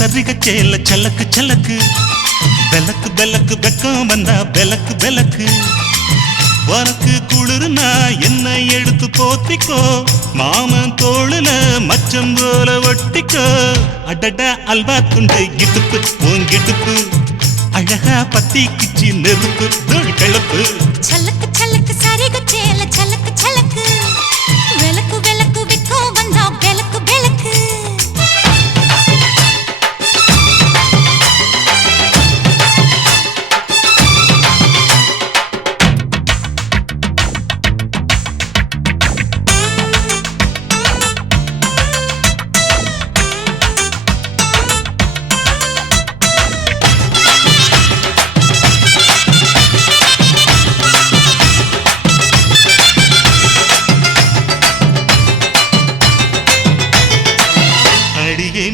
சரிக சேல சலக்கு சலக்கு பெலக்கு பெலக்கு வெக்கம் வந்தா பெலக்கு பெலக்கு உனக்கு குளிர்னா என்னை எடுத்து போத்திக்கோ மாமன் தோளுல மச்சம் போல ஒட்டிக்கோ அடட அல்வா துண்டு இடுப்பு ஓங்கிடுப்பு அழகா பத்தி கிச்சி நெருப்பு தோல் கிளப்பு சலக்கு சலக்கு சரிக சேல சலக்கு சலக்கு வெலக்கு வெலக்கு வெக்கம் வந்தா பெலக்கு பெலக்கு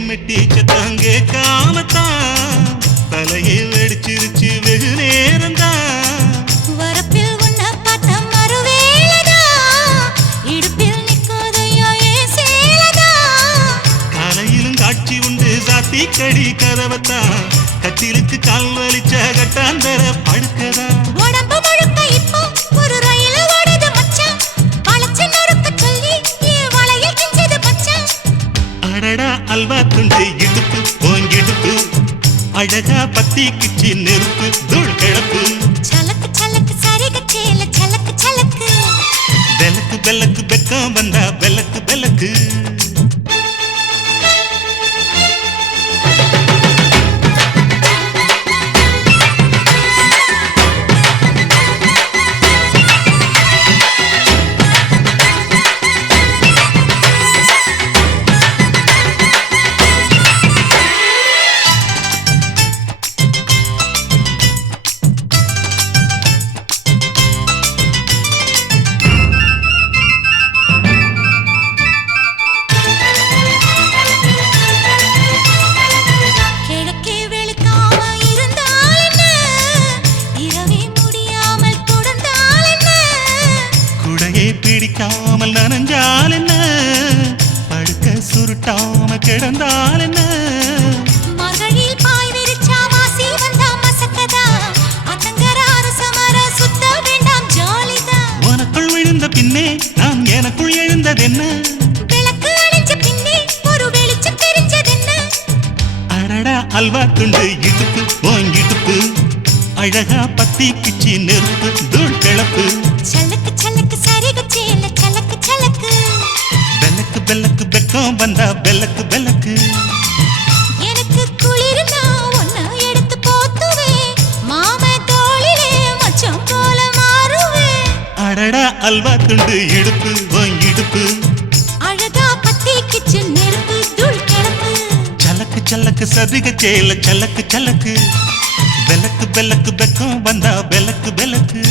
மெட்டிச்சத்தாங்கே காமத்தான் தலையை வெடிச்சிருச்சு வெகு நேரம்தான் வரப்பில் உன்ன பார்த்த மறுவேளதா இடுப்பில் நிற்காதையோ ஏன் சேலதா காலையிலும் காட்சி உண்டு சாத்தி கடி கதவத்தான் கட்டிலுக்கு கால் வலிச்ச கட்டாந்தர படுக்கதா உடம்பு முழுக்க இப்போ ஒரு ரயில் ஓடுது மச்சான் வளைச்சு நறுக்க சொல்லி வளையில் கிஞ்சது மச்சான் அடடா அல்வா துண்டு இடுப்பு ஓங்கிடுப்பு அழகா பத்தி கிச்சி நெருப்பு தூள் கிளப்பு சலக்கு சலக்கு சரிக சேல சலக்கு சலக்கு பெலக்கு பெலக்கு வெக்கம் வந்தா பெலக்கு பெலக்கு பிடிக்காமல் நனைஞ்சால் என்ன படுக்க சுருட்டாம கிடந்தால் என்ன மகளில் பாய் விரிச்சா வாசி வந்தா மசக்கதா அத்தங்கர அரசமர சுத்த வேண்டாம் ஜாலிதா உனக்குள் விழுந்த பின்னே நான் எனக்குள் எழுந்ததென்ன விளக்கு அணைஞ்ச பின்னே ஒரு வெளிச்சம் தெரிஞ்சதென்ன அடடா அல்வா துண்டு இடுப்பு ஓங்கிடுப்பு அழகா பத்தி கிச்சி நெருப்பு தூள் கிளப்பு சலக்கு சலக்கு சரிக சேல சலக்கு சலக்கு பெலக்கு பெலக்கு வெக்கம் வந்தா பெலக்கு பெலக்கு எனக்கு குளிர்னா ஒன்ன எடுத்து போத்துவே மாம தோளிலே மச்சம் போல மாறுவே அடடா அல்வா துண்டு இடுப்பு ஓங்கிடுப்பு அழகா பத்தி கிச்சு நெருப்பு தூள் கிளப்பு சலக்கு சலக்கு சரிக சேல சலக்கு சலக்கு பெலக்கு பெலக்கு வெக்கம் வந்தா பெலக்கு பெலக்கு